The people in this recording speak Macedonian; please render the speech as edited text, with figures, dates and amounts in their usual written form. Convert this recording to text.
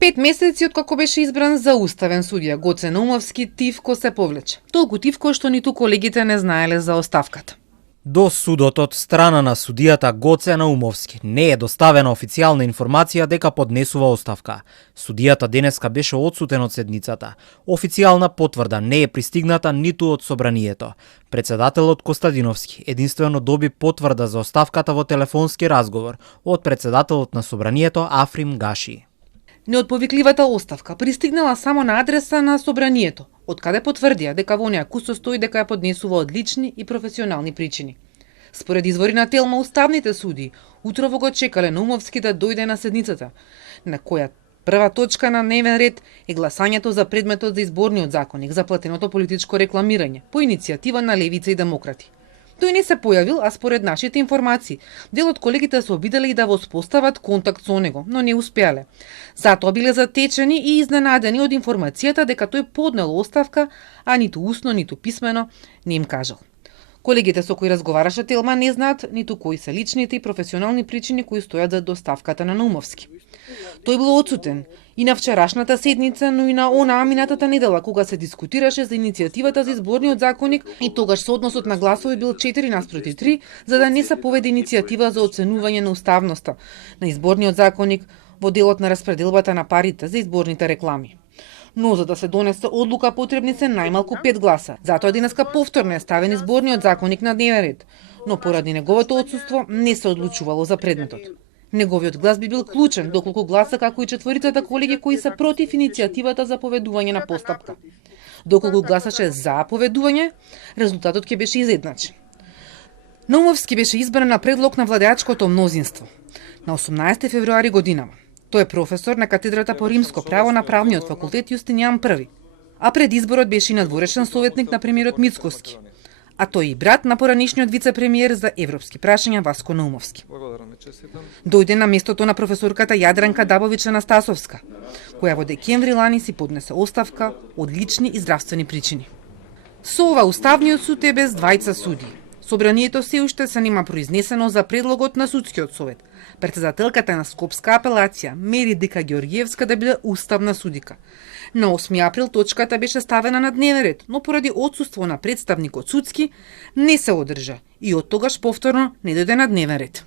5 месеци откако беше избран за уставен судија, Гоце Наумовски тивко се повлече. Толку тивко што ниту колегите не знаеле за оставката. До судот од страна на судијата Гоце Наумовски не е доставена официјална информација дека поднесува оставка. Судијата денеска беше одсутен од седницата. Официјална потврда не е пристигната ниту од собранието. Председателот Костадиновски единствено доби потврда за оставката во телефонски разговор од председателот на собранието Африм Гаши. Неотповикливата оставка пристигнала само на адреса на собранието, од каде потврдија дека во неа кусо стои дека ја поднесува од лични и професионални причини. Според извори на Телма, уставните суди утрово го чекале Наумовски да дојде на седницата, на која прва точка на дневен ред е гласањето за предметот за изборниот законник за платеното политичко рекламирање по иницијатива на Левица и Демократи. Тој не се појавил, а според нашите информации, дел од колегите се обиделе и да воспостават контакт со него, но не успеале. Затоа биле затечени и изненадени од информацијата дека тој поднел оставка, а ниту усно, ниту писмено не им кажал. Колегите со кои разговараше Телма не знаат ниту кои се личните и професионални причини кои стојат за доставката на Наумовски. Тој бил одсутен и на вчерашната седница, но и на онаа минатата недела, кога се дискутираше за иницијативата за изборниот законник, и тогаш соодносот на гласови бил 4:3, за да не се поведе иницијатива за оценување на уставноста на изборниот законник во делот на распределбата на парите за изборните реклами. Но за да се донесе одлука потребни се најмалку 5 гласа. Затоа денеска повторно е ставен изборниот законник на дневен ред, но поради неговото отсуство не се одлучувало за предметот. Неговиот глас би бил клучен, доколку гласа како и четворицата колеги кои се против иницијативата за поведување на постапка. Доколку гласаше за поведување, резултатот ќе беше изедначен. Наумовски беше избран на предлог на владеачкото мнозинство на 18 февруари годинава. Тој е професор на катедрата по римско право на правниот факултет Јустинијан I, а пред изборот беше и надворешен советник на премиерот Мицкоски, а тој и брат на поранишниот вице-премиер за европски прашања Васко Наумовски. Дојде на местото на професорката Јадранка Дабовиќ-Анастасовска, која во декември лани си поднесе оставка од лични и здравствени причини. Со ова уставниот суд е без двајца суди. Собранието се уште се нема произнесено за предлогот на судскиот совет. Председателката на Скопска апелација Мери Дика Ѓорѓиевска да биде уставна судика. На 8 април точката беше ставена на дневен ред, но поради отсуство на представникот судски не се одржа и од тогаш повторно не дојде на дневен ред.